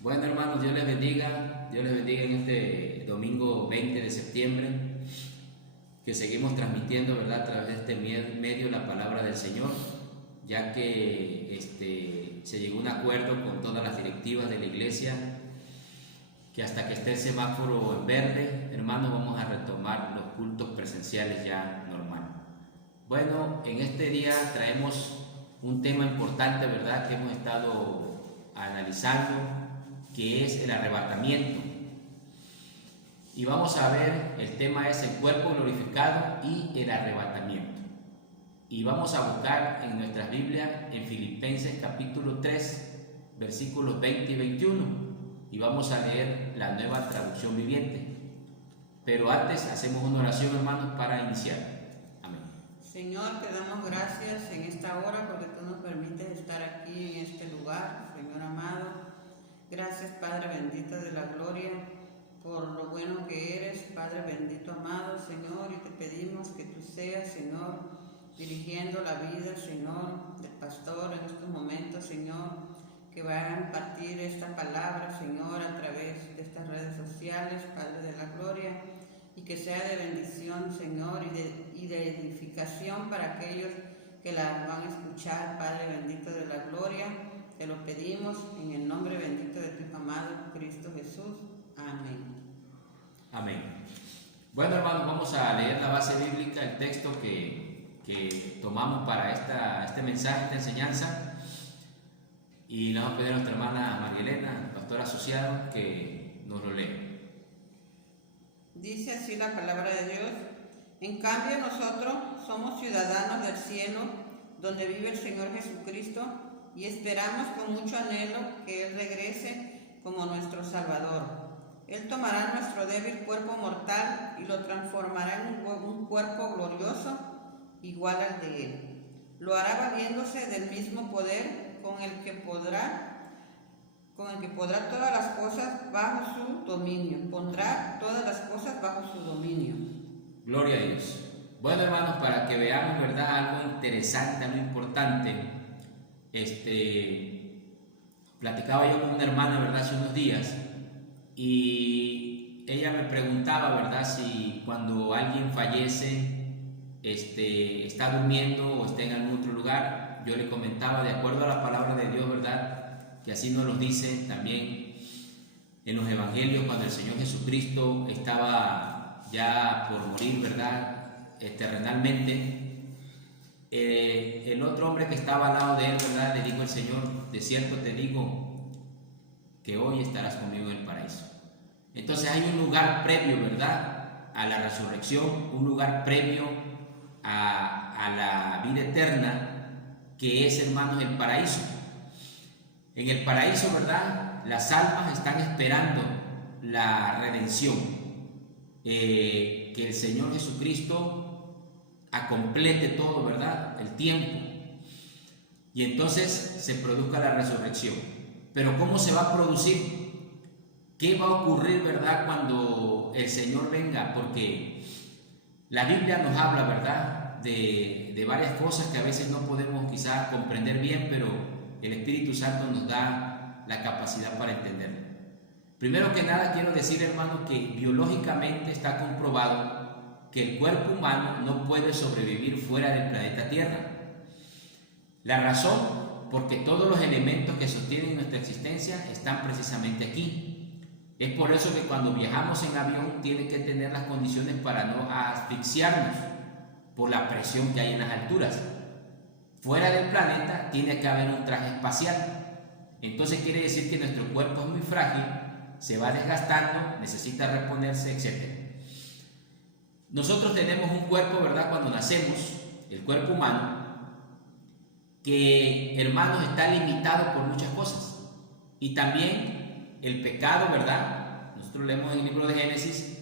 Bueno, hermanos, Dios les bendiga en este domingo 20 de septiembre, que seguimos transmitiendo, ¿verdad?, a través de este medio la palabra del Señor, ya que se llegó a un acuerdo con todas las directivas de la iglesia, que hasta que esté el semáforo en verde, hermanos, vamos a retomar los cultos presenciales ya normal. Bueno, en este día traemos un tema importante, ¿verdad?, que hemos estado analizando, que es el arrebatamiento. Y vamos a ver, el tema es el cuerpo glorificado y el arrebatamiento. Y vamos a buscar en nuestras Biblias, en Filipenses capítulo 3, versículos 20 y 21. Y vamos a leer la Nueva Traducción Viviente. Pero antes hacemos una oración, hermanos, para iniciar. Amén. Señor, te damos gracias en esta hora porque tú nos permites estar aquí en este lugar, Señor amado. Gracias, Padre bendito de la gloria, por lo bueno que eres, Padre bendito amado, Señor, y te pedimos que tú seas, Señor, dirigiendo la vida, Señor, del pastor en estos momentos, Señor, que va a impartir esta palabra, Señor, a través de estas redes sociales, Padre de la gloria, y que sea de bendición, Señor, y de edificación para aquellos que la van a escuchar, Padre bendito de la gloria. Te lo pedimos en el nombre bendito de tu amado Cristo Jesús. Amén. Amén. Bueno, hermanos, vamos a leer la base bíblica, el texto que tomamos para este mensaje, esta enseñanza. Y le vamos a pedir a nuestra hermana María Elena, pastora asociada, que nos lo lea. Dice así la palabra de Dios. En cambio, nosotros somos ciudadanos del cielo, donde vive el Señor Jesucristo, y esperamos con mucho anhelo que Él regrese como nuestro Salvador. Él tomará nuestro débil cuerpo mortal y lo transformará en un cuerpo glorioso igual al de Él. Lo hará valiéndose del mismo poder con el que podrá todas las cosas bajo su dominio. Pondrá todas las cosas bajo su dominio. Gloria a Dios. Bueno, hermanos, para que veamos, ¿verdad?, algo interesante, algo importante. Platicaba yo con una hermana, ¿verdad?, hace unos días, y ella me preguntaba, ¿verdad?, si cuando alguien fallece está durmiendo o está en algún otro lugar. Yo le comentaba, de acuerdo a la palabra de Dios, ¿verdad?, que así nos lo dice también en los evangelios, cuando el Señor Jesucristo estaba ya por morir, ¿verdad?, terrenalmente. El otro hombre que estaba al lado de él, ¿verdad?, le dijo el Señor: de cierto te digo que hoy estarás conmigo en el paraíso. Entonces hay un lugar previo, ¿verdad?, a la resurrección, un lugar previo a la vida eterna, que es, hermanos, el paraíso. En el paraíso, ¿verdad?, las almas están esperando la redención, que el Señor Jesucristo complete todo, ¿verdad?, el tiempo, y entonces se produzca la resurrección. Pero ¿cómo se va a producir? ¿Qué va a ocurrir, verdad, cuando el Señor venga? Porque la Biblia nos habla, ¿verdad?, de varias cosas que a veces no podemos quizás comprender bien, pero el Espíritu Santo nos da la capacidad para entenderlo. Primero que nada quiero decir, hermano, que biológicamente está comprobado que el cuerpo humano no puede sobrevivir fuera del planeta Tierra. La razón, porque todos los elementos que sostienen nuestra existencia están precisamente aquí. Es por eso que cuando viajamos en avión tienen que tener las condiciones para no asfixiarnos por la presión que hay en las alturas. Fuera del planeta tiene que haber un traje espacial. Entonces quiere decir que nuestro cuerpo es muy frágil, se va desgastando, necesita reponerse, etc. Nosotros tenemos un cuerpo, ¿verdad?, cuando nacemos, el cuerpo humano, que, hermanos, está limitado por muchas cosas. Y también el pecado, ¿verdad? Nosotros leemos en el libro de Génesis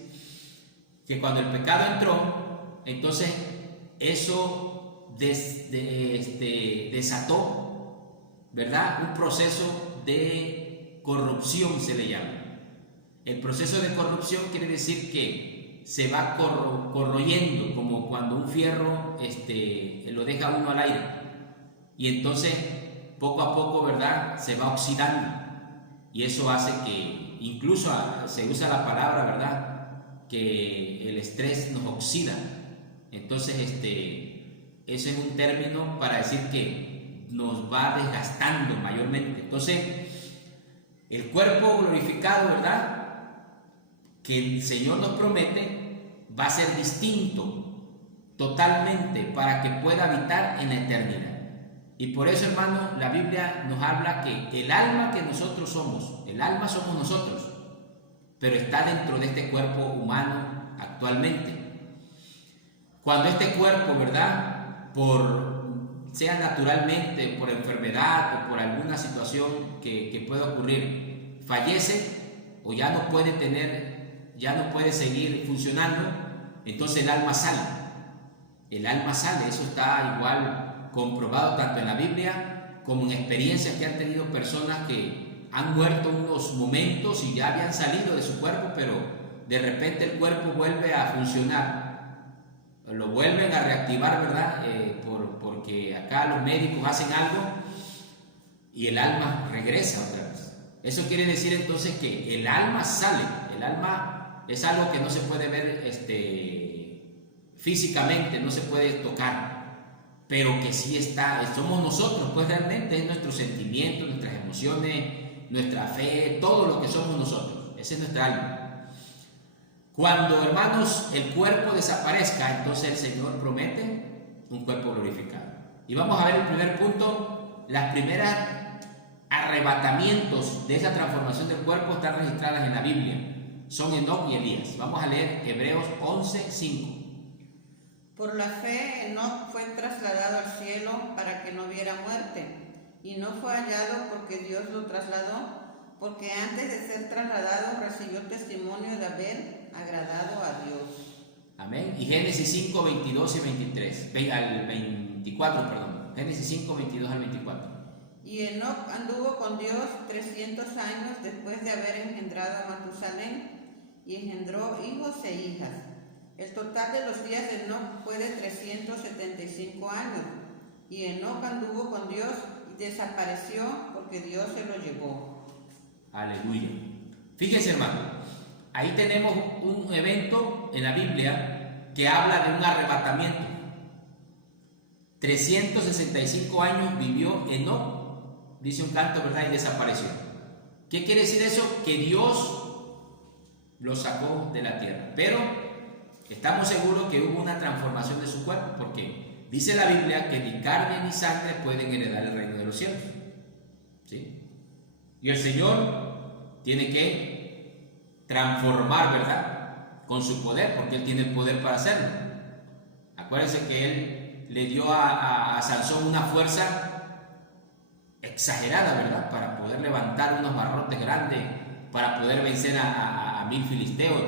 que cuando el pecado entró, entonces eso desató, ¿verdad?, un proceso de corrupción, se le llama. El proceso de corrupción quiere decir que se va corroyendo, como cuando un fierro lo deja uno al aire, y entonces poco a poco, ¿verdad?, se va oxidando. y eso hace que, incluso se usa la palabra, ¿verdad?, que el estrés nos oxida. Entonces, ese es un término para decir que nos va desgastando mayormente. Entonces, el cuerpo glorificado, ¿verdad?, que el Señor nos promete, va a ser distinto totalmente para que pueda habitar en la eternidad. Y por eso, hermano, la Biblia nos habla que el alma que nosotros somos, el alma somos nosotros, pero está dentro de este cuerpo humano actualmente. Cuando este cuerpo, ¿verdad?, sea naturalmente, por enfermedad o por alguna situación que pueda ocurrir, fallece o ya no puede seguir funcionando, entonces el alma sale. El alma sale, eso está igual comprobado tanto en la Biblia como en experiencias que han tenido personas que han muerto unos momentos y ya habían salido de su cuerpo, pero de repente el cuerpo vuelve a funcionar, lo vuelven a reactivar, ¿verdad? Porque acá los médicos hacen algo y el alma regresa otra vez. Eso quiere decir entonces que el alma sale. El alma es algo que no se puede ver físicamente, no se puede tocar, pero que sí está, somos nosotros, pues realmente es nuestros sentimientos, nuestras emociones, nuestra fe, todo lo que somos nosotros. Esa es nuestra alma. Cuando, hermanos, el cuerpo desaparezca, entonces el Señor promete un cuerpo glorificado. Y vamos a ver el primer punto. Las primeras arrebatamientos de esa transformación del cuerpo están registradas en la Biblia. Son Enoc y Elías. Vamos a leer Hebreos 11:5. Por la fe, Enoc fue trasladado al cielo para que no viera muerte, y no fue hallado porque Dios lo trasladó, porque antes de ser trasladado recibió testimonio de haber agradado a Dios. Amén. Y Génesis 5, 22 y 23, al 24, perdón. Génesis 5, 22 al 24. Y Enoc anduvo con Dios 300 años después de haber engendrado a Matusalén, y engendró hijos e hijas. El total de los días de Enoc fue de 375 años, y Enoc anduvo con Dios y desapareció porque Dios se lo llevó. Aleluya. Fíjense, hermano, ahí tenemos un evento en la Biblia que habla de un arrebatamiento. 365 años vivió Enoc, dice un canto, ¿verdad?, y desapareció. ¿Qué quiere decir eso? Que Dios lo sacó de la tierra, pero estamos seguros que hubo una transformación de su cuerpo, porque dice la Biblia que ni carne ni sangre pueden heredar el reino de los cielos, ¿sí? Y el Señor tiene que transformar, ¿verdad?, con su poder, porque Él tiene el poder para hacerlo. Acuérdense que Él le dio a Sansón una fuerza exagerada, ¿verdad?, para poder levantar unos barrotes grandes, para poder vencer a 1000 filisteos.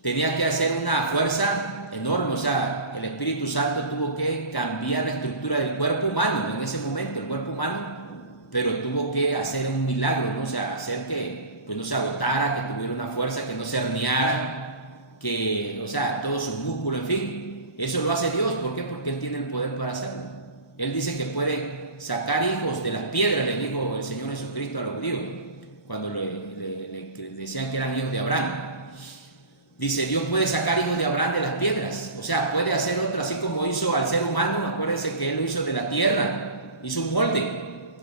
Tenía que hacer una fuerza enorme, o sea, el Espíritu Santo tuvo que cambiar la estructura del cuerpo humano en ese momento, el cuerpo humano, pero tuvo que hacer un milagro, ¿no? O sea, hacer que pues no se agotara, que tuviera una fuerza, que no se herniara, que, o sea, todos sus músculos, en fin. Eso lo hace Dios. ¿Por qué? Porque Él tiene el poder para hacerlo. Él dice que puede sacar hijos de las piedras, le dijo el Señor Jesucristo a los judíos, cuando le decían que eran hijos de Abraham. Dice, Dios puede sacar hijos de Abraham de las piedras, o sea, puede hacer otro, así como hizo al ser humano. Acuérdense que Él lo hizo de la tierra, hizo un molde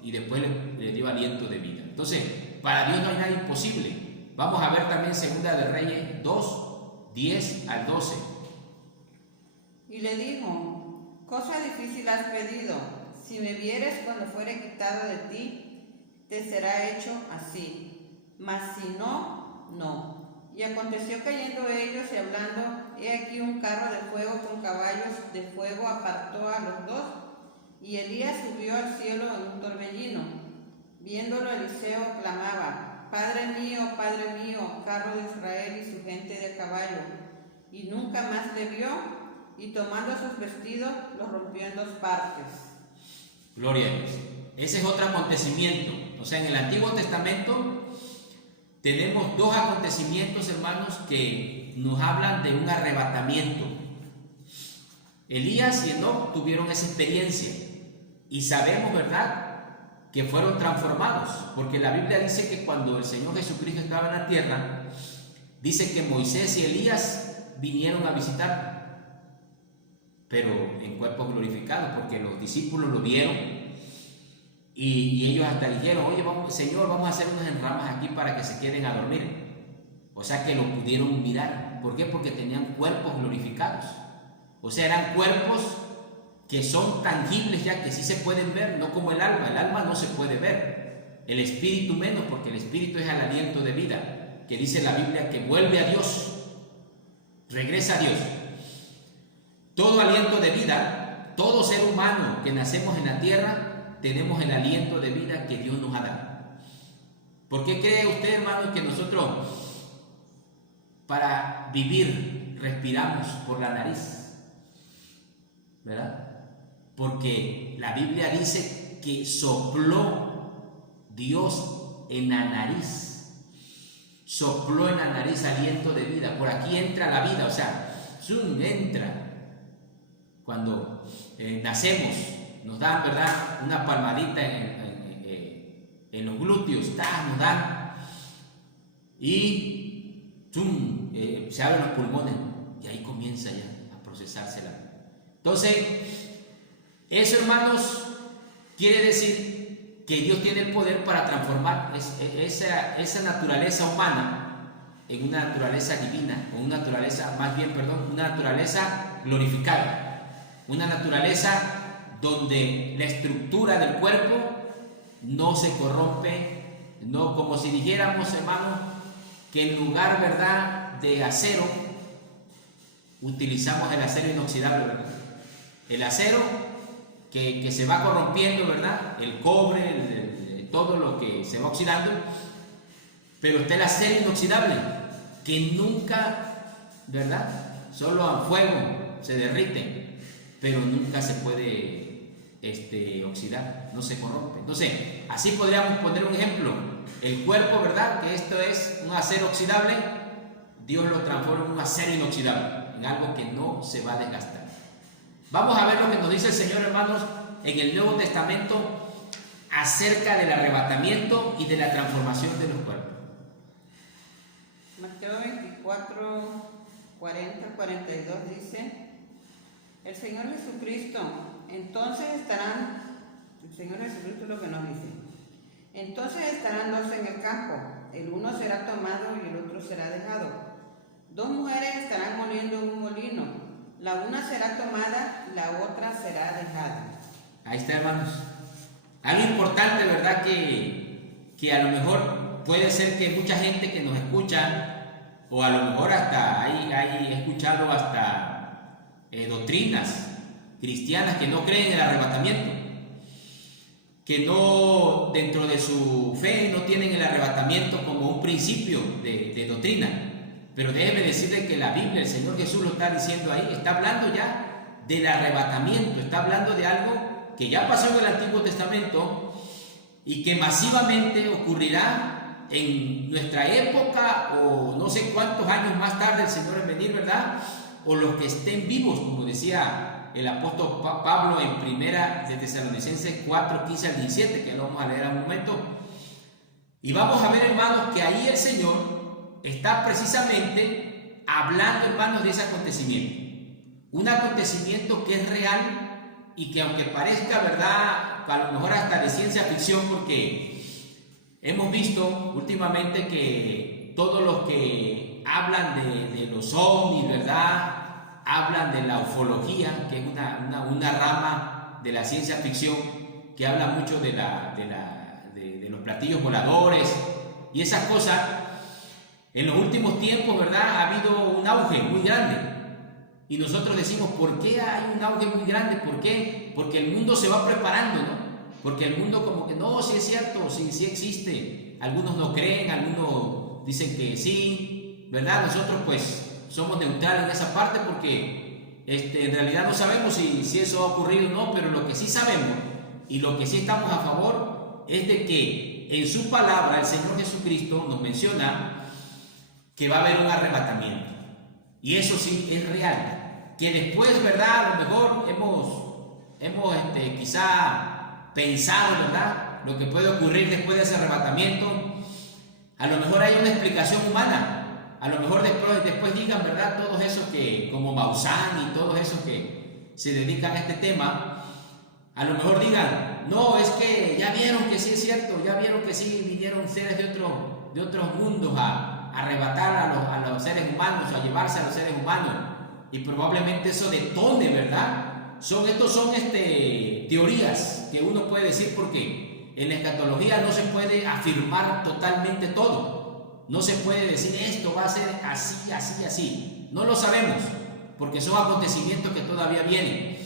y después le dio aliento de vida. Entonces, para Dios no hay nada imposible. Vamos a ver también Segunda de Reyes 2, 10 al 12. Y le dijo, cosa difícil has pedido, si me vieres cuando fuere quitado de ti, te será hecho así, mas si no, no. Y aconteció que yendo ellos y hablando, he aquí un carro de fuego con caballos de fuego apartó a los dos, y Elías subió al cielo en un torbellino. Viéndolo, Eliseo clamaba, Padre mío, carro de Israel y su gente de caballo. Y nunca más le vio, y tomando sus vestidos, los rompió en 2 partes. Gloria a Dios. Ese es otro acontecimiento. O sea, en el Antiguo Testamento tenemos 2 acontecimientos, hermanos, que nos hablan de un arrebatamiento. Elías y Enoc tuvieron esa experiencia y sabemos, ¿verdad?, que fueron transformados, porque la Biblia dice que cuando el Señor Jesucristo estaba en la tierra, dice que Moisés y Elías vinieron a visitarlo, pero en cuerpos glorificados, porque los discípulos lo vieron y ellos hasta dijeron: oye, Señor, vamos a hacer unas enramas aquí para que se queden a dormir. O sea que lo pudieron mirar. ¿Por qué? Porque tenían cuerpos glorificados. O sea, eran cuerpos que son tangibles ya, que sí se pueden ver, no como el alma no se puede ver, el espíritu menos, porque el espíritu es el aliento de vida, que dice la Biblia que vuelve a Dios, regresa a Dios. Todo aliento de vida, todo ser humano que nacemos en la tierra, tenemos el aliento de vida que Dios nos ha dado. ¿Por qué cree usted, hermano, que nosotros para vivir respiramos por la nariz? ¿Verdad? Porque la Biblia dice que sopló Dios en la nariz, sopló en la nariz aliento de vida. Por aquí entra la vida, o sea, entra. Cuando nacemos, nos dan, ¿verdad?, una palmadita en los glúteos, nos dan, y se abren los pulmones, y ahí comienza ya a procesarse la vida. Entonces, eso, hermanos, quiere decir que Dios tiene el poder para transformar esa naturaleza humana en una naturaleza divina, o una naturaleza, una naturaleza glorificada, una naturaleza donde la estructura del cuerpo no se corrompe, no, como si dijéramos, hermanos, que en lugar, ¿verdad?, de acero, utilizamos el acero inoxidable, ¿verdad? El acero que se va corrompiendo, ¿verdad? El cobre, todo lo que se va oxidando, pero está el acero inoxidable, que nunca, ¿verdad?, solo a fuego se derrite, pero nunca se puede oxidar, no se corrompe. Entonces, así podríamos poner un ejemplo. El cuerpo, ¿verdad?, que esto es un acero oxidable, Dios lo transforma en un acero inoxidable, en algo que no se va a desgastar. Vamos a ver lo que nos dice el Señor, hermanos, en el Nuevo Testamento acerca del arrebatamiento y de la transformación de los cuerpos. Mateo 24, 40, 42 dice: el Señor Jesucristo es lo que nos dice: entonces estarán dos en el campo, el uno será tomado y el otro será dejado. Dos mujeres estarán moliendo en un molino, la una será tomada, la otra será dejada. Ahí está, hermanos. Algo importante, ¿verdad?, que a lo mejor puede ser que mucha gente que nos escucha, o a lo mejor hasta hay escuchado hasta doctrinas cristianas que no creen en el arrebatamiento, que no, dentro de su fe, no tienen el arrebatamiento como un principio de doctrina. Pero déjeme decirle que la Biblia, el Señor Jesús lo está diciendo ahí, está hablando ya del arrebatamiento, está hablando de algo que ya pasó en el Antiguo Testamento y que masivamente ocurrirá en nuestra época, o no sé cuántos años más tarde el Señor en venir, ¿verdad?, o los que estén vivos, como decía el apóstol Pablo en Primera de Tesalonicenses 4, 15 al 17, que lo vamos a leer a un momento. Y vamos a ver, hermanos, que ahí el Señor está precisamente hablando, hermanos, de ese acontecimiento. Un acontecimiento que es real y que, aunque parezca, ¿verdad?, a lo mejor hasta de ciencia ficción, porque hemos visto últimamente que todos los que hablan de los ovnis, ¿verdad?, hablan de la ufología, que es una rama de la ciencia ficción que habla mucho de los platillos voladores y esas cosas. En los últimos tiempos, ¿verdad?, ha habido un auge muy grande. Y nosotros decimos: ¿por qué hay un auge muy grande? ¿Por qué? Porque el mundo se va preparando, ¿no? Porque el mundo como que no, sí es cierto, sí existe. Algunos no creen, algunos dicen que sí, ¿verdad? Nosotros pues somos neutrales en esa parte porque en realidad no sabemos si eso ha ocurrido o no, pero lo que sí sabemos y lo que sí estamos a favor es de que en su palabra el Señor Jesucristo nos menciona que va a haber un arrebatamiento. Y eso sí es real. Que después, ¿verdad?, a lo mejor hemos quizá pensado, ¿verdad?, lo que puede ocurrir después de ese arrebatamiento. A lo mejor hay una explicación humana, a lo mejor después digan, ¿verdad? Todos esos que, como Maussan y todos esos que se dedican a este tema, a lo mejor digan, no, es que ya vieron que sí es cierto, ya vieron que sí vinieron seres de otros mundos a arrebatar a los seres humanos, a llevarse a los seres humanos, y probablemente eso detone, ¿verdad? Son teorías que uno puede decir, porque en la escatología no se puede afirmar totalmente todo. No se puede decir esto va a ser así, así, así. No lo sabemos, porque son acontecimientos que todavía vienen.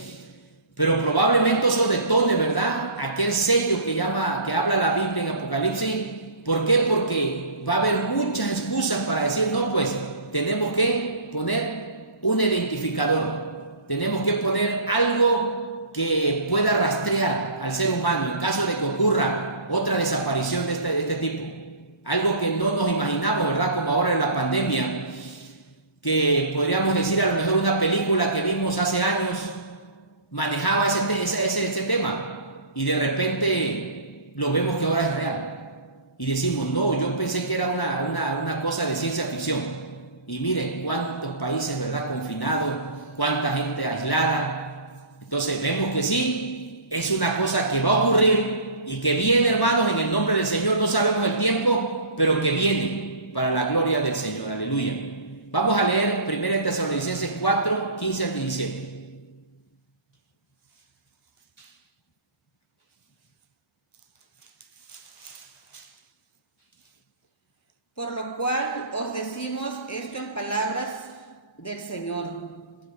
Pero probablemente eso detone, ¿verdad? Aquel sello que habla la Biblia en Apocalipsis. ¿Por qué? Porque va a haber muchas excusas para decir, no, pues tenemos que poner un identificador. Tenemos que poner algo que pueda rastrear al ser humano en caso de que ocurra otra desaparición de este tipo. Algo que no nos imaginamos, ¿verdad? Como ahora en la pandemia, que podríamos decir a lo mejor una película que vimos hace años manejaba ese tema, y de repente lo vemos que ahora es real. Y decimos, no, yo pensé que era una cosa de ciencia ficción. Y miren cuántos países, ¿verdad? Confinados, cuánta gente aislada. Entonces vemos que sí, es una cosa que va a ocurrir y que viene, hermanos, en el nombre del Señor. No sabemos el tiempo, pero que viene para la gloria del Señor. Aleluya. Vamos a leer 1 Tesalonicenses 4, 15 al 17. Por lo cual os decimos esto en palabras del Señor,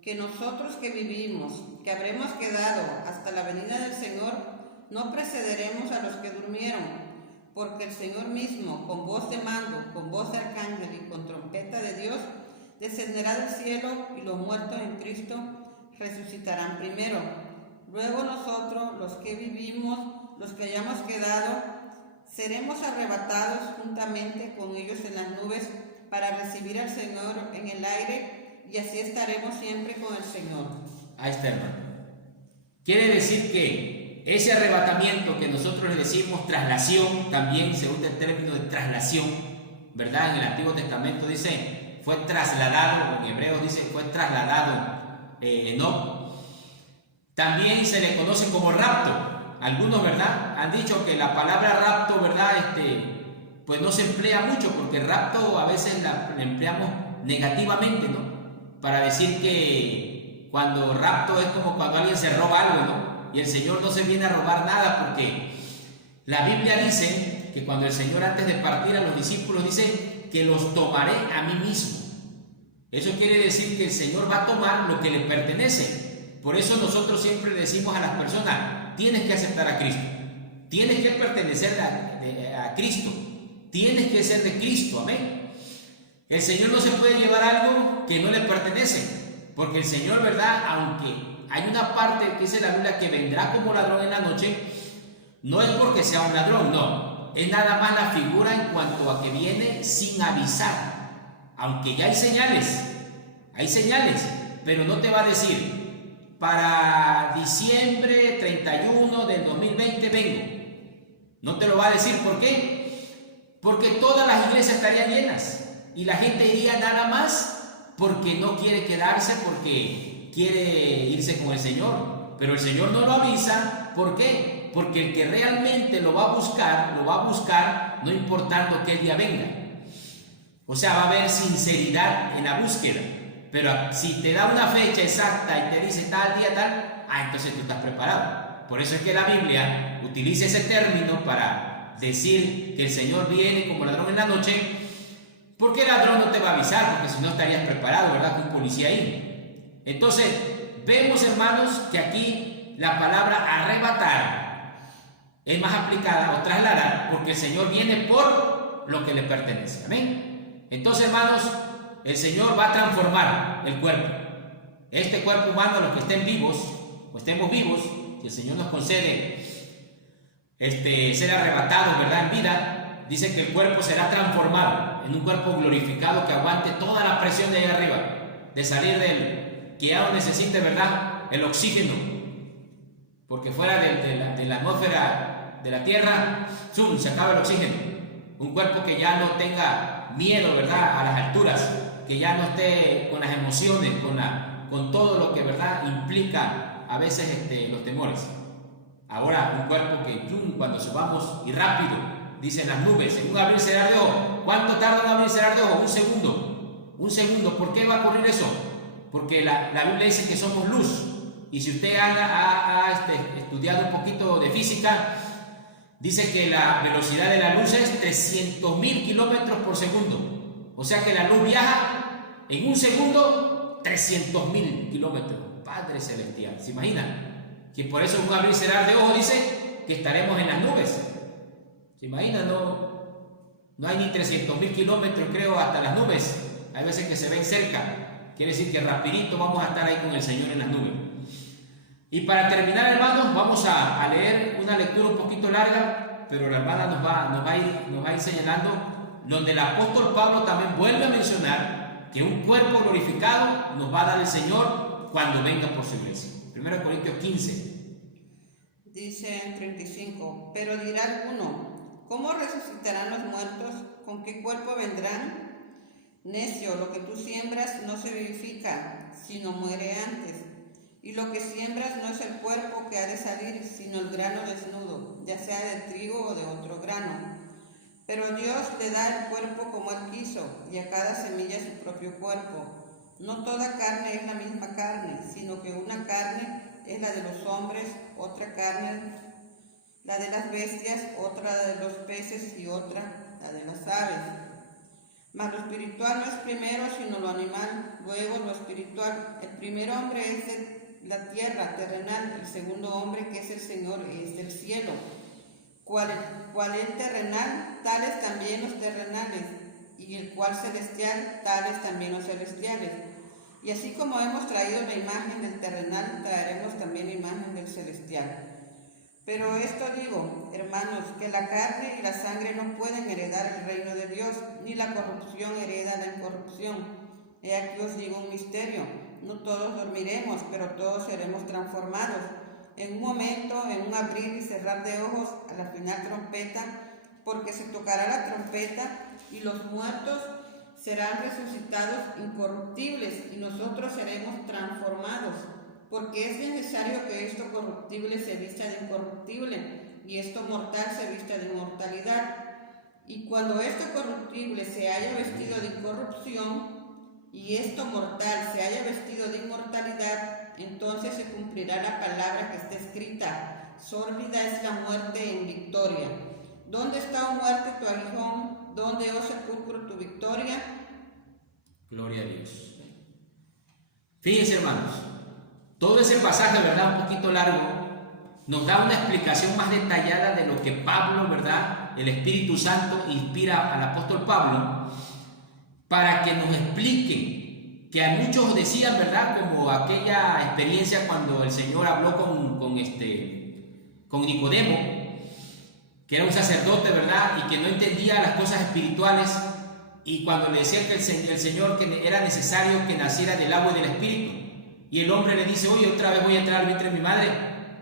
que nosotros que vivimos, que habremos quedado hasta la venida del Señor, no precederemos a los que durmieron, porque el Señor mismo, con voz de mando, con voz de arcángel y con trompeta de Dios, descenderá del cielo, y los muertos en Cristo resucitarán primero. Luego nosotros, los que vivimos, los que hayamos quedado, seremos arrebatados juntamente con ellos en las nubes para recibir al Señor en el aire, y así estaremos siempre con el Señor. Ahí está, hermano. Quiere decir que ese arrebatamiento que nosotros le decimos traslación, también se usa el término de traslación, ¿verdad? En el Antiguo Testamento dice, fue trasladado, en Hebreos dice, fue trasladado Enoc. También se le conoce como rapto. Algunos, ¿verdad?, han dicho que la palabra rapto, ¿verdad?, pues no se emplea mucho, porque rapto a veces la empleamos negativamente, ¿no? Para decir que cuando rapto es como cuando alguien se roba algo, ¿no? Y el Señor no se viene a robar nada, porque la Biblia dice que cuando el Señor, antes de partir a los discípulos, dice que los tomaré a mí mismo. Eso quiere decir que el Señor va a tomar lo que le pertenece. Por eso nosotros siempre decimos a las personas, tienes que aceptar a Cristo, tienes que pertenecer a Cristo, tienes que ser de Cristo, amén. El Señor no se puede llevar algo que no le pertenece, porque el Señor, ¿verdad?, aunque hay una parte que dice la Biblia que vendrá como ladrón en la noche, no es porque sea un ladrón, no, es nada más la figura en cuanto a que viene sin avisar, aunque ya hay señales, pero no te va a decir, para diciembre 31 del 2020 vengo. No te lo va a decir. ¿Por qué? Porque todas las iglesias estarían llenas y la gente iría nada más porque no quiere quedarse, porque quiere irse con el Señor. Pero el Señor no lo avisa. ¿Por qué? Porque el que realmente lo va a buscar no importando qué día venga. O sea, va a haber sinceridad en la búsqueda. Pero si te da una fecha exacta y te dice tal día, tal, entonces tú estás preparado. Por eso es que la Biblia utiliza ese término para decir que el Señor viene como ladrón en la noche, porque el ladrón no te va a avisar, porque si no estarías preparado, ¿verdad?, con un policía ahí. Entonces, vemos, hermanos, que aquí la palabra arrebatar es más aplicada, o trasladar, porque el Señor viene por lo que le pertenece. Amén. Entonces, hermanos, el Señor va a transformar el cuerpo. Este cuerpo humano, los que estén vivos, o estemos vivos, si el Señor nos concede ser arrebatados, ¿verdad?, en vida, dice que el cuerpo será transformado en un cuerpo glorificado que aguante toda la presión de ahí arriba, de salir del que ya no necesite, ¿verdad?, el oxígeno, porque fuera de la atmósfera de la tierra, ¡zum!, se acaba el oxígeno. Un cuerpo que ya no tenga miedo, ¿verdad?, a las alturas, que ya no esté con las emociones, con todo lo que, ¿verdad?, implica a veces los temores. Ahora, un cuerpo que cuando subamos y rápido, dicen las nubes, en un abrir y cerrar de ojos. ¿Cuánto tarda en abrir y cerrar de ojos? Un segundo. Un segundo. ¿Por qué va a ocurrir eso? Porque la Biblia dice que somos luz. Y si usted ha estudiado un poquito de física, dice que la velocidad de la luz es 300.000 kilómetros por segundo. O sea que la luz viaja en un segundo 300.000 kilómetros. Padre celestial, ¿se imagina? Que por eso un abrir y cerrar de ojos dice que estaremos en las nubes. ¿Se imagina? No hay ni 300.000 kilómetros, creo, hasta las nubes. Hay veces que se ven cerca. Quiere decir que rapidito vamos a estar ahí con el Señor en las nubes. Y para terminar, hermanos, vamos a leer una lectura un poquito larga, pero la hermana nos va a ir señalando, donde el apóstol Pablo también vuelve a mencionar que un cuerpo glorificado nos va a dar el Señor cuando venga por su iglesia. 1 Corintios 15. Dice en 35, pero dirá alguno, ¿cómo resucitarán los muertos? ¿Con qué cuerpo vendrán? Necio, lo que tú siembras no se vivifica, sino muere antes. Y lo que siembras no es el cuerpo que ha de salir, sino el grano desnudo, ya sea de trigo o de otro grano. Pero Dios le da el cuerpo como Él quiso, y a cada semilla su propio cuerpo. No toda carne es la misma carne, sino que una carne es la de los hombres, otra carne la de las bestias, otra la de los peces y otra la de las aves. Mas lo espiritual no es primero, sino lo animal, luego lo espiritual. El primer hombre es de la tierra terrenal, el segundo hombre, que es el Señor, es del cielo. Cual el terrenal, tales también los terrenales, y el cual celestial, tales también los celestiales. Y así como hemos traído la imagen del terrenal, traeremos también la imagen del celestial. Pero esto digo, hermanos, que la carne y la sangre no pueden heredar el reino de Dios, ni la corrupción hereda la incorrupción. He aquí os digo un misterio, no todos dormiremos, pero todos seremos transformados. En un momento, en un abrir y cerrar de ojos, a la final trompeta, porque se tocará la trompeta y los muertos serán resucitados incorruptibles y nosotros seremos transformados, porque es necesario que esto corruptible se vista de incorruptible y esto mortal se vista de inmortalidad. Y cuando esto corruptible se haya vestido de incorrupción y esto mortal se haya vestido de inmortalidad, entonces se cumplirá la palabra que está escrita: sórdida es la muerte en victoria. ¿Dónde está, oh muerte, tu aguijón? ¿Dónde, oh sepulcro, tu victoria? Gloria a Dios. Fíjense, hermanos, todo ese pasaje, ¿verdad?, un poquito largo, nos da una explicación más detallada de lo que Pablo, ¿verdad?, el Espíritu Santo inspira al apóstol Pablo para que nos explique, que a muchos decían, ¿verdad?, como aquella experiencia cuando el Señor habló con Nicodemo, que era un sacerdote, ¿verdad?, y que no entendía las cosas espirituales, y cuando le decía que el Señor que era necesario que naciera del agua y del Espíritu, y el hombre le dice: oye, otra vez voy a entrar al vientre de mi madre,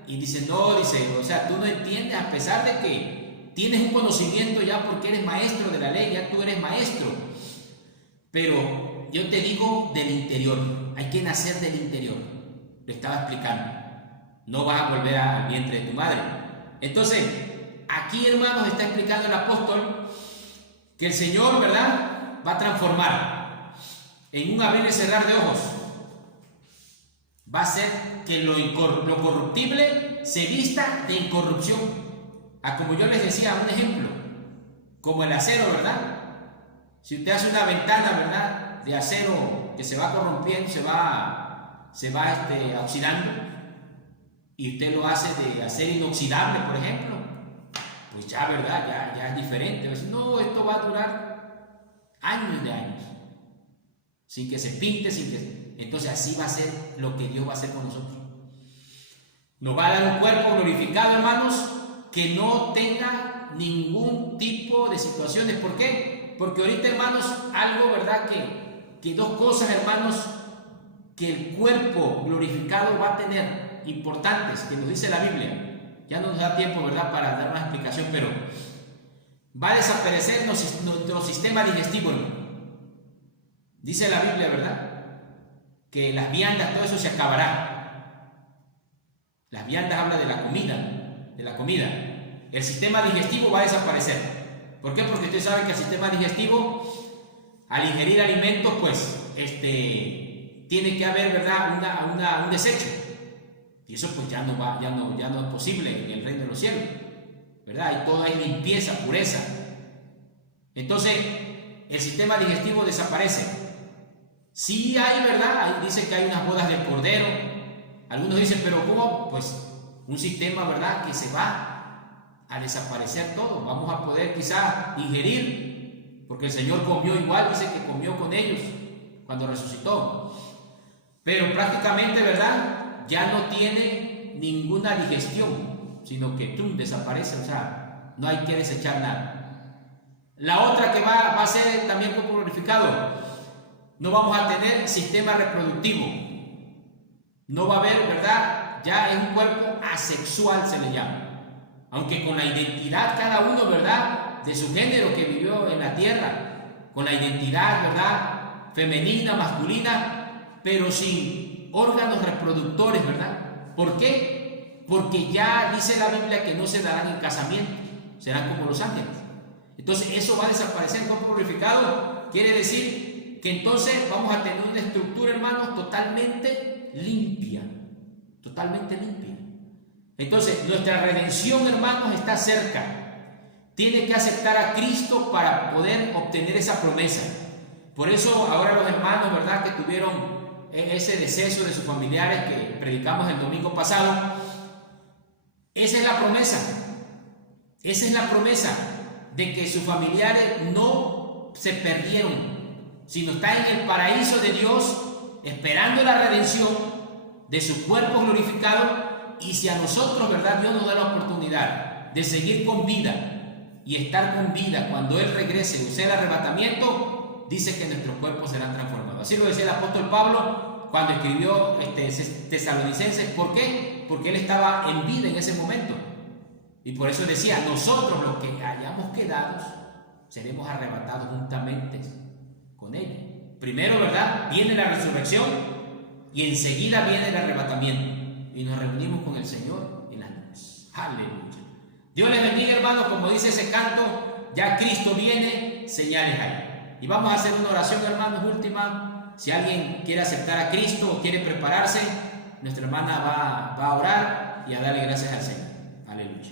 y dice: no, dice, o sea, tú no entiendes, a pesar de que tienes un conocimiento ya porque eres maestro de la ley, ya tú eres maestro, pero yo te digo del interior, hay que nacer del interior. Le estaba explicando, no vas a volver al vientre de tu madre. Entonces, aquí, hermanos, está explicando el apóstol que el Señor, ¿verdad?, va a transformar en un abrir y cerrar de ojos. Va a hacer que lo corruptible se vista de incorrupción. Como yo les decía, un ejemplo, como el acero, ¿verdad? Si usted hace una ventana, ¿verdad?, de acero que se va corrompiendo, se va oxidando, y usted lo hace de acero inoxidable, por ejemplo, pues ya, ¿verdad?, ya es diferente. No, esto va a durar años de años, sin que se pinte, Entonces así va a ser lo que Dios va a hacer con nosotros. Nos va a dar un cuerpo glorificado, hermanos, que no tenga ningún tipo de situaciones. ¿Por qué? Porque ahorita, hermanos, algo, ¿verdad?, que dos cosas, hermanos, que el cuerpo glorificado va a tener importantes, que nos dice la Biblia. ya no nos da tiempo, ¿verdad?, para dar una explicación, pero va a desaparecer nuestro sistema digestivo, hermano. Dice la Biblia, ¿verdad?, que las viandas, todo eso se acabará. Las viandas habla de la comida. El sistema digestivo va a desaparecer. ¿Por qué? Porque usted sabe que el sistema digestivo, al ingerir alimentos, pues, tiene que haber, ¿verdad?, un desecho. Y eso pues ya no es posible en el reino de los cielos, ¿verdad? Y todo es limpieza, pureza. Entonces, el sistema digestivo desaparece. Sí hay, ¿verdad? Dice que hay unas bodas del Cordero. Algunos dicen, pero ¿cómo? Pues un sistema, ¿verdad?, que se va a desaparecer todo. Vamos a poder quizá ingerir, porque el Señor comió igual, dice que comió con ellos cuando resucitó. Pero prácticamente, ¿verdad?, ya no tiene ninguna digestión, sino que desaparece, o sea, no hay que desechar nada. La otra que va a ser también cuerpo glorificado, no vamos a tener sistema reproductivo, no va a haber, ¿verdad?, ya es un cuerpo asexual, se le llama, aunque con la identidad cada uno, ¿verdad?, de su género que vivió en la tierra, con la identidad, ¿verdad?, femenina, masculina, pero sin órganos reproductores, ¿verdad? ¿Por qué? Porque ya dice la Biblia que no se darán en casamiento, serán como los ángeles. Entonces eso va a desaparecer en cuerpo glorificado. Quiere decir que entonces vamos a tener una estructura, hermanos, totalmente limpia. Totalmente limpia. Entonces nuestra redención, hermanos, está cerca. Tiene que aceptar a Cristo para poder obtener esa promesa. Por eso ahora los hermanos, ¿verdad?, que tuvieron ese deceso de sus familiares que predicamos el domingo pasado, esa es la promesa. Esa es la promesa de que sus familiares no se perdieron, sino están en el paraíso de Dios, esperando la redención de su cuerpo glorificado. Y si a nosotros, ¿verdad?, Dios nos da la oportunidad de seguir con vida y estar con vida cuando Él regrese o sea el arrebatamiento, dice que nuestros cuerpos serán transformados. Así lo decía el apóstol Pablo cuando escribió Tesalonicenses. ¿Por qué? Porque él estaba en vida en ese momento. Y por eso decía, nosotros los que hayamos quedado seremos arrebatados juntamente con ellos. Primero, ¿verdad?, viene la resurrección y enseguida viene el arrebatamiento. Y nos reunimos con el Señor en las nubes. Aleluya. Dios les bendiga, hermanos. Como dice ese canto, ya Cristo viene, señales hay. Y vamos a hacer una oración, hermanos, última. Si alguien quiere aceptar a Cristo o quiere prepararse, nuestra hermana va a orar y a darle gracias al Señor. Aleluya.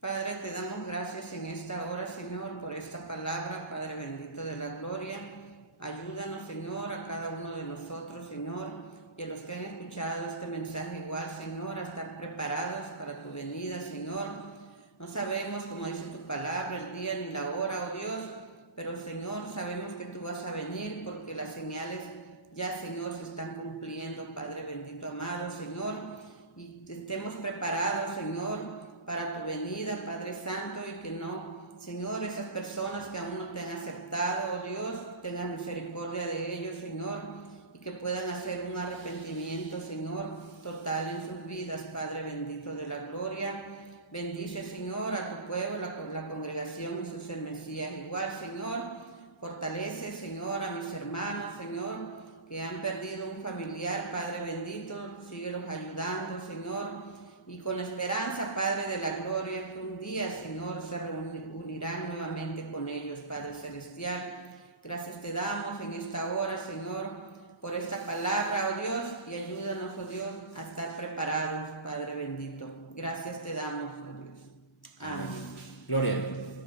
Padre, te damos gracias en esta hora, Señor, por esta palabra, Padre bendito de la gloria. Ayúdanos, Señor, a cada uno de nosotros, Señor, y a los que han escuchado este mensaje igual, Señor, a estar preparados para tu venida, Señor. No sabemos, como dice tu palabra, el día ni la hora, oh Dios, pero, Señor, sabemos que tú vas a venir porque las señales ya, Señor, se están cumpliendo, Padre bendito, amado, Señor, y estemos preparados, Señor, para tu venida, Padre Santo, y que no, Señor, esas personas que aún no te han aceptado, oh Dios, tengan misericordia de ellos, Señor, y que puedan hacer un arrepentimiento, Señor, total en sus vidas, Padre bendito de la gloria. Bendice, Señor, a tu pueblo, la congregación Jesús el Mesías. Igual, Señor, fortalece, Señor, a mis hermanos, Señor, que han perdido un familiar, Padre bendito, síguelos ayudando, Señor, y con esperanza, Padre de la gloria, que un día, Señor, se reunirán nuevamente con ellos, Padre celestial. Gracias te damos en esta hora, Señor, por esta palabra, oh Dios, y ayúdanos, oh Dios, a estar preparados, Padre bendito. Gracias te damos, oh Dios. Amén. Gloria a Dios.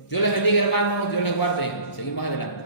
Dios les bendiga, hermanos. Dios les guarde. Seguimos adelante.